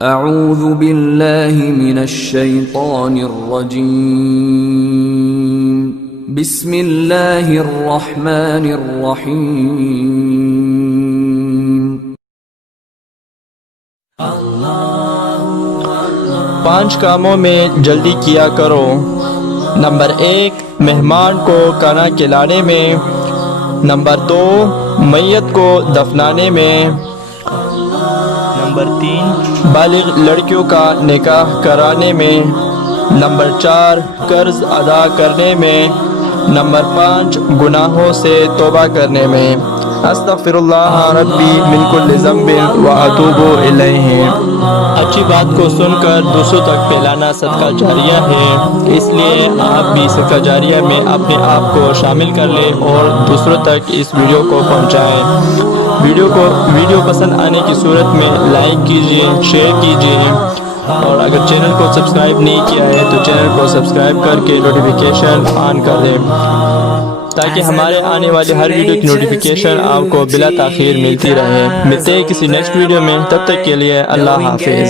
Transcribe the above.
اعوذ باللہ من الشیطان الرجیم بسم اللہ الرحمن الرحیم 5 کاموں میں جلدی کیا کرو۔ نمبر 1 مہمان کو کھانا کھلانے میں۔ نمبر 2 میت کو دفنانے میں۔ نمبر 3 بالغ لڑکیوں کا نکاح کرانے میں۔ نمبر 4 قرض ادا کرنے میں۔ نمبر 5 گناہوں سے توبہ کرنے میں۔ استغفر اللہ ربی من کل ذنب واتوب الیہ۔ اچھی بات کو سن کر دوسروں تک پھیلانا صدقہ جاریہ ہے، اس لیے آپ بھی صدقہ جاریہ میں اپنے آپ کو شامل کر لیں اور دوسروں تک اس ویڈیو کو پہنچائیں۔ ویڈیو پسند آنے کی صورت میں لائک کیجیے، شیئر کیجیے، اور اگر چینل کو سبسکرائب نہیں کیا ہے تو چینل کو سبسکرائب کر کے نوٹیفیکیشن آن کر دیں تاکہ ہمارے آنے والے ہر ویڈیو کی نوٹیفیکیشن آپ کو بلا تاخیر ملتی رہے۔ ملتے ہیں کسی نیکسٹ ویڈیو میں، تب تک کے لیے اللہ حافظ۔